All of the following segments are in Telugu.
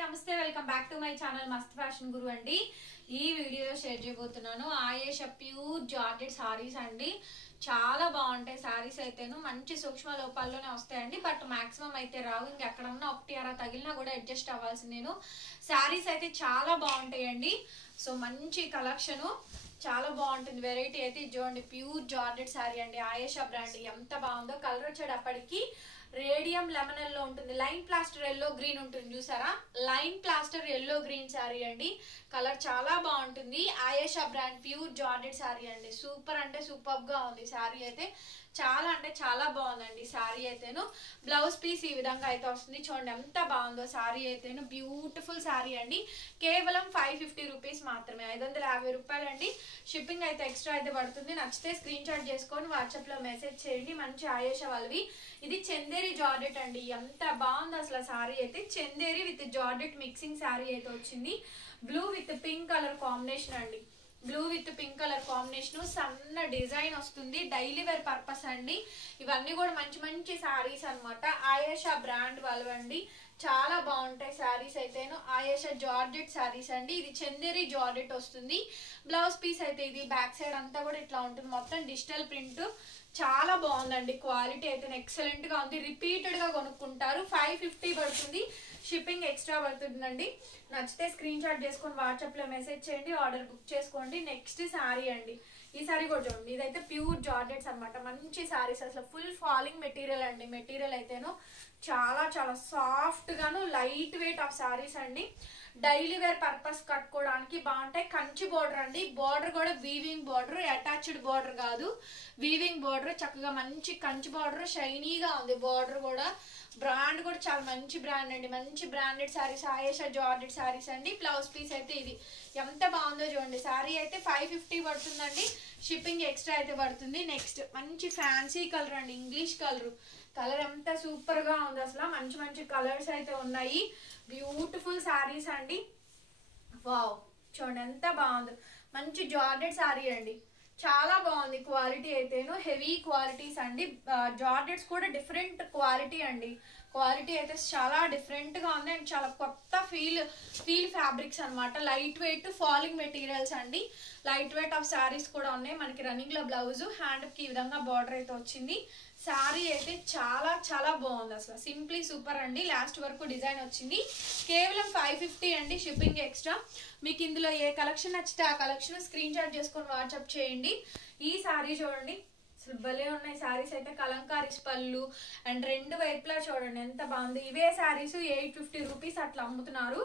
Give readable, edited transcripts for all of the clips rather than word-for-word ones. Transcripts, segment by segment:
నమస్తే welcome back to my channel మస్త్ ఫ్యాషన్ గురు అండి. ఈ వీడియోలో షేర్ చేయబోతున్నాను ఆయేషా ప్యూర్ జార్జెట్ సారీస్ అండి. చాలా బాగుంటాయి సారీస్ అయితేను, మంచి సూక్ష్మ లోపాల్లోనే వస్తాయండి. బట్ మాక్సిమం అయితే రావు, ఇంకెక్కడన్నా ఒకటి అలా తగిలినా కూడా అడ్జస్ట్ అవ్వాల్సింది. నేను సారీస్ అయితే చాలా బాగుంటాయండి. సో మంచి కలెక్షను, చాలా బాగుంటుంది. వెరైటీ అయితే చూడండి, ప్యూర్ జార్జెట్ సారీ అండి, ఆయేషా బ్రాండ్. ఎంత బాగుందో. కలర్ వచ్చేటప్పటికి రేడియం లెమన్ ఎల్లో ఉంటుంది, లైన్ ప్లాస్టర్ ఎల్లో గ్రీన్ ఉంటుంది చూసారా, line plaster yellow green sari అండి. కలర్ చాలా బాగుంటుంది. Ayesha brand pure georgette sari అండి. సూపర్ అంటే సూపర్ గా ఉంది శారీ అయితే, చాలా అంటే చాలా బాగుందండి శారీ అయితేను. బ్లౌజ్ పీస్ ఈ విధంగా అయితే వస్తుంది. చూడండి ఎంత బాగుందో శారీ అయితేను. బ్యూటిఫుల్ శారీ అండి. కేవలం 550 రూపీస్ మాత్రమే, 550 రూపాయలు అండి. షిప్పింగ్ అయితే ఎక్స్ట్రా అయితే పడుతుంది. నచ్చితే స్క్రీన్ షాట్ చేసుకొని వాట్సాప్ లో మెసేజ్ చేయండి. మంచి ఆయేషా వాళ్ళవి. ఇది చందేరి జార్జెట్ అండి. ఎంత బాగుంది అసలు శారీ అయితే. Chanderi with georgette mixing sari అయితే వచ్చింది. Blue with pink colour combination అండి. Blue with pink colour combination, సన్న డిజైన్ వస్తుంది. డైలీ వేర్ పర్పస్ అండి. ఇవన్నీ కూడా మంచి మంచి శారీస్ అనమాట. ఆయేషా బ్రాండ్ వాళ్ళవండి. చాలా బాగుంటాయి శారీస్ అయితేను. ఆయేషా జార్జెట్ శారీస్ అండి. ఇది చందేరి జార్జెట్ వస్తుంది. బ్లౌజ్ పీస్ అయితే ఇది బ్యాక్ సైడ్ అంతా కూడా ఇట్లా ఉంటుంది. మొత్తం డిజిటల్ ప్రింట్. చాలా బాగుందండి. క్వాలిటీ అయితే ఎక్సలెంట్ గా ఉంది. రిపీటెడ్ గా కొనుక్కుంటారు. 550 పడుతుంది. షిప్పింగ్ ఎక్స్ట్రా పడుతుందండి. నచ్చితే స్క్రీన్ షాట్ చేసుకొని వాట్సాప్ లో మెసేజ్ చేయండి, ఆర్డర్ బుక్ చేసుకోండి. నెక్స్ట్ శారీ అండి. ఈ శారీ కూడా చూడండి, ఇదైతే ప్యూర్ జార్జెట్స్ అనమాట. మంచి శారీస్, అసలు ఫుల్ ఫాలింగ్ మెటీరియల్ అండి. మెటీరియల్ అయితేను చాలా చాలా సాఫ్ట్ గాను లైట్ వెయిట్ ఆఫ్ శారీస్ అండి. డైలీ వేర్ పర్పస్ కట్టుకోవడానికి బాగుంటాయి. కంచి బోర్డర్ అండి. బోర్డర్ కూడా వీవింగ్ బోర్డర్, అటాచ్డ్ బోర్డర్ కాదు, వీవింగ్ బోర్డర్. చక్కగా మంచి కంచి బోర్డర్, షైనీగా ఉంది బోర్డర్ కూడా. బ్రాండ్ కూడా చాలా మంచి బ్రాండ్ అండి. మంచి బ్రాండెడ్ శారీస్ ఆయేషా జార్జెట్ శారీస్ అండి. బ్లౌజ్ పీస్ అయితే ఇది ఎంత బాగుందో చూడండి. శారీ అయితే 550 పడుతుందండి. షిప్పింగ్ ఎక్స్ట్రా అయితే పడుతుంది. నెక్స్ట్ మంచి ఫ్యాన్సీ కలర్ అండి, ఇంగ్లీష్ కలర్. కలర్ ఎంత సూపర్ గా ఉంది అసలు. మంచి మంచి కలర్స్ అయితే ఉన్నాయి. బ్యూటిఫుల్ శారీస్ అండి. వావ్, చూడండి ఎంత బాగుంది. మంచి జార్జెట్ శారీ అండి. చాలా బాగుంది. క్వాలిటీ అయితేను హెవీ క్వాలిటీస్ అండి. జార్జెట్స్ కూడా డిఫరెంట్ క్వాలిటీ అండి. క్వాలిటీ అయితే చాలా డిఫరెంట్ గా ఉంది అండ్ చాలా కొత్త ఫీల్ ఫ్యాబ్రిక్స్ అనమాట. లైట్ వెయిట్ ఫాలింగ్ మెటీరియల్స్ అండి. లైట్ వెయిట్ ఆఫ్ శారీస్ కూడా ఉన్నాయి. మనకి రన్నింగ్ లో బ్లౌజ్, హ్యాండ్ కి ఈ విధంగా బార్డర్ అయితే వచ్చింది. శారీ అయితే చాలా చాలా బాగుంది అసలు. సింప్లీ సూపర్ అండి. లాస్ట్ వరకు డిజైన్ వచ్చింది. కేవలం 550 అండి. Shipping extra. మీకు ఇందులో ఏ కలెక్షన్ నచ్చితే ఆ కలెక్షన్ స్క్రీన్ షాట్ చేసుకొని వాట్సాప్ చేయండి. ఈ శారీ చూడండి, అసలు భలే ఉన్నాయి శారీస్ అయితే. కలంకారీస్ పళ్ళు అండ్ రెండు వైపులా చూడండి ఎంత బాగుంది. ఇవే శారీస్ 850 రూపీస్ అట్లా అమ్ముతున్నారు.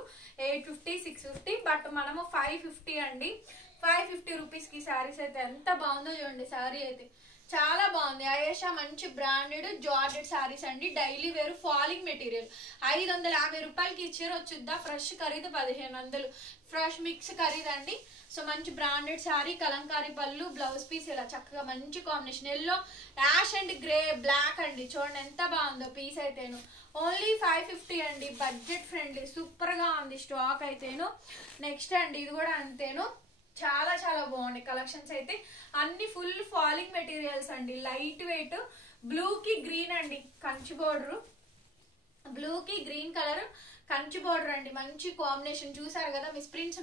850, 650, బట్ మనము 550 అండి. 550 రూపీస్ కి శారీస్ అయితే ఎంత బాగుందో చూడండి. శారీ అయితే చాలా బాగుంది. ఆయేషా మంచి బ్రాండెడ్ జార్జెట్ శారీస్ అండి. Daily wear falling material. 550 రూపాయలకి ఇచ్చారు వచ్చుద్దా. ఫ్రెష్ ఖరీదు 1500. ఫ్రెష్ మిక్స్ ఖరీదు అండి. సో మంచి బ్రాండెడ్ శారీ, కలంకారీ పళ్ళు, బ్లౌజ్ పీస్ ఇలా చక్కగా మంచి combination. Yellow, ash and grey, black అండి. చూడండి ఎంత బాగుందో పీస్ అయితేను. ఓన్లీ 550 అండి. బడ్జెట్ ఫ్రెండ్లీ, సూపర్ గా ఉంది స్టాక్ అయితేను. నెక్స్ట్ అండి ఇది కూడా అంతేను. చాలా చాలా బాగున్నాయి కలెక్షన్స్ అయితే. అన్ని ఫుల్ ఫాలింగ్ మెటీరియల్స్ అండి. Light weight. బ్లూ కి గ్రీన్ అండి, కంచి బోర్డర్. బ్లూ కి గ్రీన్ కలర్ కంచి బోర్డర్ అండి. మంచి కాంబినేషన్. చూసారు కదా,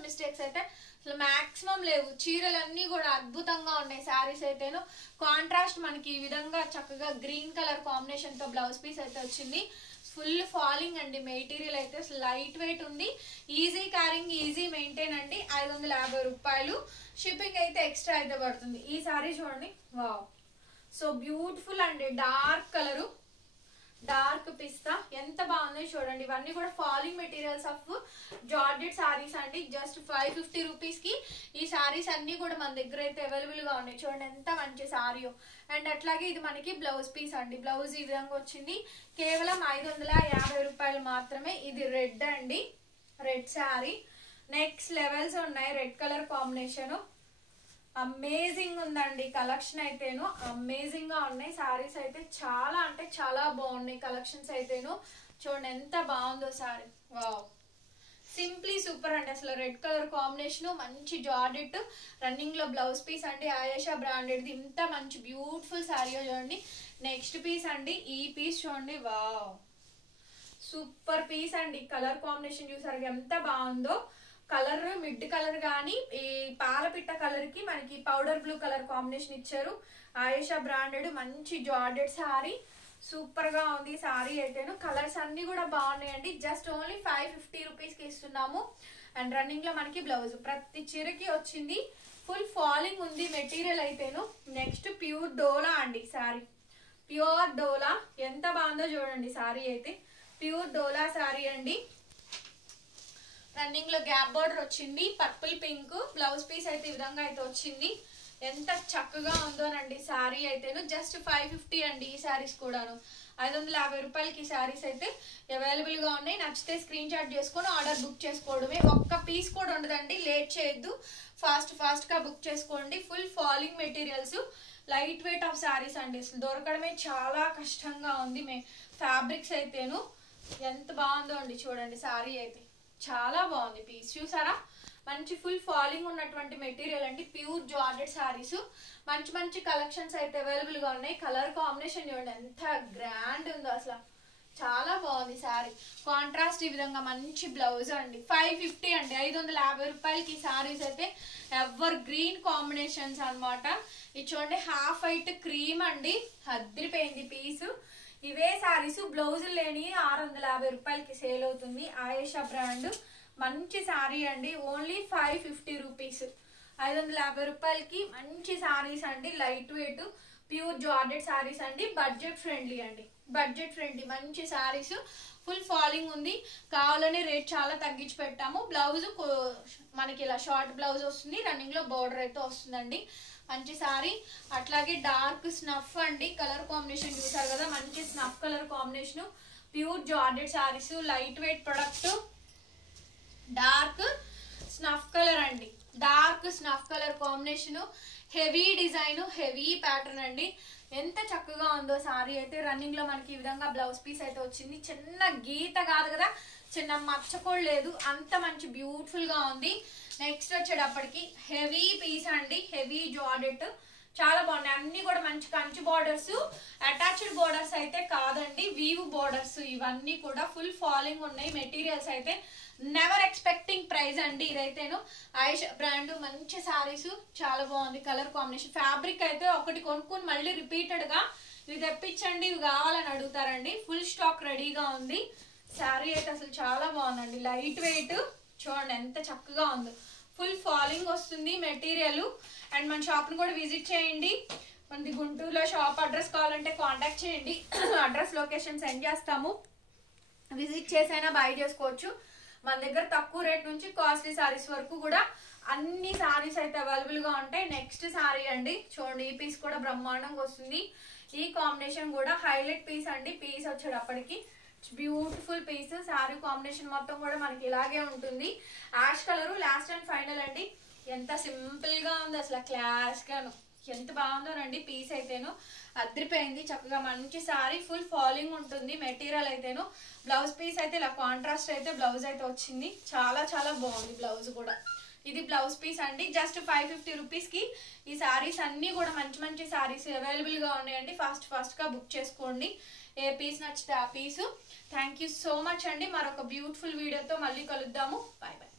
మిస్టేక్స్ అయితే అసలు మాక్సిమం లేవు. చీరలన్నీ కూడా అద్భుతంగా ఉన్నాయి. శారీస్ అయితేను కాంట్రాస్ట్ మనకి ఈ విధంగా చక్కగా గ్రీన్ కలర్ కాంబినేషన్ తో బ్లౌజ్ పీస్ అయితే వచ్చింది. ఫుల్ ఫాలింగ్ అండి. మెటీరియల్ అయితే లైట్ వెయిట్ ఉంది. ఈజీ క్యారింగ్, ఈజీ మెయింటైన్ అండి. 550 రూపాయలు. షిప్పింగ్ అయితే ఎక్స్ట్రా అయితే పడుతుంది. ఈ సారీ చూడండి, వావ్, సో బ్యూటిఫుల్ అండి. డార్క్ కలరు, డార్క్ పిస్తా, ఎంత బాగుంది చూడండి. ఇవన్నీ కూడా falling materials of georgette saris అండి. జస్ట్ 550 రూపీస్ కి ఈ సారీస్ అన్ని కూడా మన దగ్గర అయితే అవైలబుల్ గా ఉన్నాయి. చూడండి ఎంత మంచి సారీయో. అండ్ అట్లాగే ఇది మనకి బ్లౌజ్ పీస్ అండి. బ్లౌజ్ ఈ విధంగా వచ్చింది. కేవలం 550 రూపాయలు మాత్రమే. ఇది రెడ్ అండి, రెడ్ శారీ. నెక్స్ట్ లెవెల్స్ ఉన్నాయి. రెడ్ కలర్ కాంబినేషన్ అమేజింగ్ ఉందండి. కలెక్షన్ అయితేను అమేజింగ్ గా ఉన్నాయి. సారీస్ అయితే చాలా అంటే చాలా బాగున్నాయి. కలెక్షన్స్ అయితేను చూడండి ఎంత బాగుందో సారీ. వావ్, సింప్లీ సూపర్ అండి అసలు. రెడ్ కలర్ కాంబినేషన్, మంచి జార్జెట్, రన్నింగ్ లో బ్లౌజ్ పీస్ అండి. ఆయేషా బ్రాండెడ్. ఇంత మంచి బ్యూటిఫుల్ సారీ చూడండి. నెక్స్ట్ పీస్ అండి. ఈ పీస్ చూడండి, వావ్, సూపర్ పీస్ అండి. కలర్ కాంబినేషన్ చూసారు ఎంత బాగుందో. కలర్ మిడ్ కలర్ కానీ ఈ పాలపిట్ట కలర్ కి మనకి పౌడర్ బ్లూ కలర్ కాంబినేషన్ ఇచ్చారు. ఆయేషా బ్రాండెడ్ మంచి జార్డెడ్ సారీ, సూపర్ గా ఉంది సారీ అయితేను. కలర్స్ అన్ని కూడా బాగున్నాయండి. జస్ట్ ఓన్లీ 550 రూపీస్ కి ఇస్తున్నాము. అండ్ రన్నింగ్ లో మనకి బ్లౌజ్ ప్రతి చీరకి వచ్చింది. ఫుల్ ఫాలింగ్ ఉంది మెటీరియల్ అయితేను. నెక్స్ట్ ప్యూర్ డోలా అండి సారీ, ప్యూర్ డోలా ఎంత బాగుందో చూడండి సారీ అయితే. ప్యూర్ డోలా సారీ అండి. రన్నింగ్ లో గ్యాప్ బార్డర్ వచ్చింది, పర్పుల్ పింక్. బ్లౌజ్ పీస్ అయితే ఈ విధంగా అయితే వచ్చింది. ఎంత చక్కగా ఉందోనండి సారీ అయితేను. జస్ట్ 550 అండి ఈ సారీస్ కూడాను. 550 రూపాయలకి సారీస్ అయితే అవైలబుల్ గా ఉన్నాయి. నచ్చితే స్క్రీన్ షాట్ చేసుకొని ఆర్డర్ బుక్ చేసుకోవడమే. ఒక్క పీస్ కూడా ఉండదండి, లేట్ చేయొద్దు, ఫాస్ట్ గా బుక్ చేసుకోండి. Full falling materials, light weight of saris అండి. అసలు దొరకడమే చాలా కష్టంగా ఉంది. ఫ్యాబ్రిక్స్ అయితేను ఎంత బాగుందో అండి చూడండి. సారీ అయితే చాలా బాగుంది. పీస్ చూసారా, మంచి ఫుల్ ఫాలింగ్ ఉన్నటువంటి మెటీరియల్ అండి. ప్యూర్ జార్జెట్ సారీస్, మంచి కలెక్షన్స్ అయితే అవైలబుల్ గా ఉన్నాయి. కలర్ కాంబినేషన్ చూడండి ఎంత గ్రాండ్ ఉందో, అసలు చాలా బాగుంది సారీ. కాంట్రాస్ట్ ఈ విధంగా మంచి బ్లౌజ్ అండి. 550 అండి, 550 రూపాయలకి సారీస్ అయితే ఎవర్ గ్రీన్ కాంబినేషన్స్ అనమాట. ఇది చూడండి హాఫ్ వైట్ క్రీమ్ అండి, అదిరిపోయింది పీసు. ఇవే సారీస్ బ్లౌజ్ లేని 650 రూపాయలకి సేల్ అవుతుంది. ఆయేషా బ్రాండ్ మంచి సారీ అండి. ఓన్లీ 550 రూపీస్, 550 రూపాయలకి మంచి సారీస్ అండి. Light weight pure georgette saris అండి. బడ్జెట్ ఫ్రెండ్లీ అండి, బడ్జెట్ ఫ్రెండ్లీ మంచి సారీస్. ఫుల్ ఫాలింగ్ ఉంది, కావాలనే రేట్ చాలా తగ్గించి పెట్టాము. బ్లౌజ్ మనకి ఇలా షార్ట్ బ్లౌజ్ వస్తుంది, రన్నింగ్ లో బోర్డర్ అయితే వస్తుందండి. మంచి సారీ. అట్లాగే డార్క్ స్నఫ్ అండి, కలర్ కాంబినేషన్ చూసారు కదా, మంచి snuff colour combination. Pure georgette saris, light weight product. Dark snuff colour అండి, dark snuff colour combination. Heavy design, heavy pattern అండి. ఎంత చక్కగా ఉందో సారీ అయితే. రన్నింగ్ లో మనకి ఈ విధంగా బ్లౌజ్ పీస్ అయితే వచ్చింది. చిన్న గీత కాదు కదా, చిన్న మచ్చ కూడా లేదు, అంత మంచి బ్యూటిఫుల్ గా ఉంది. నెక్స్ట్ వచ్చేటప్పటికి హెవీ పీస్ అండి, హెవీ జార్జెట్ చాలా బాగున్నాయి. అన్ని కూడా మంచి కంచి బార్డర్స్, అటాచ్డ్ బార్డర్స్ అయితే కాదండి, వీవ్ బార్డర్స్. ఇవన్నీ కూడా ఫుల్ ఫాలింగ్ ఉన్నాయి మెటీరియల్స్ అయితే. నెవర్ ఎక్స్పెక్టింగ్ ప్రైస్ అండి ఇదైతేను. ఆయేషా బ్రాండ్ మంచి సారీస్, చాలా బాగుంది కలర్ కాంబినేషన్. ఫ్యాబ్రిక్ అయితే ఒకటి కొనుక్కొని మళ్ళీ రిపీటెడ్ గా ఇవి తెప్పించండి, ఇవి కావాలని అడుగుతారండి. ఫుల్ స్టాక్ రెడీగా ఉంది. శారీ అయితే అసలు చాలా బాగుందండి, లైట్ వెయిట్. చూడండి ఎంత చక్కగా ఉందో. ఫుల్ ఫాలింగ్ వస్తుంది మెటీరియల్. అండ్ మన షాప్ని కూడా విజిట్ చేయండి. మనది గుంటూరులో షాప్ అడ్రస్ కావాలంటే కాంటాక్ట్ చేయండి, అడ్రస్ లొకేషన్ సెండ్ చేస్తాము. విజిట్ చేసైనా బై చేసుకోవచ్చు. మన దగ్గర తక్కువ రేట్ నుంచి కాస్ట్లీ సారీస్ వరకు కూడా అన్ని సారీస్ అయితే అవైలబుల్ గా ఉంటాయి. నెక్స్ట్ సారీ అండి చూడండి, ఈ పీస్ కూడా బ్రహ్మాండంగా వస్తుంది. ఈ కాంబినేషన్ కూడా హైలైట్ పీస్ అండి. పీస్ వచ్చేటప్పటికి బ్యూటిఫుల్ పీస్. సారీ కాంబినేషన్ మొత్తం కూడా మనకి ఇలాగే ఉంటుంది. Ash colour last and final అండి. ఎంత సింపుల్ గా ఉంది అసలు, క్లాస్ గాను ఎంత బాగుందోనండి. పీస్ అయితేను అదిరిపోయింది, చక్కగా మంచి సారీ. ఫుల్ ఫాలింగ్ ఉంటుంది మెటీరియల్ అయితేను. బ్లౌజ్ పీస్ అయితే ఇలా కాంట్రాస్ట్ అయితే బ్లౌజ్ అయితే వచ్చింది. చాలా బాగుంది బ్లౌజ్ కూడా. ఇది బ్లౌజ్ పీస్ అండి. జస్ట్ 550 రూపీస్ కి ఈ సారీస్ అన్ని కూడా మంచి సారీస్ అవైలబుల్ గా ఉన్నాయండి. ఫాస్ట్ గా బుక్ చేసుకోండి. ఏ పీస్ నచ్చితే ఆ piece. Thank you so much అండి. మరొక బ్యూటిఫుల్ వీడియోతో మళ్ళీ కలుద్దాము. Bye bye.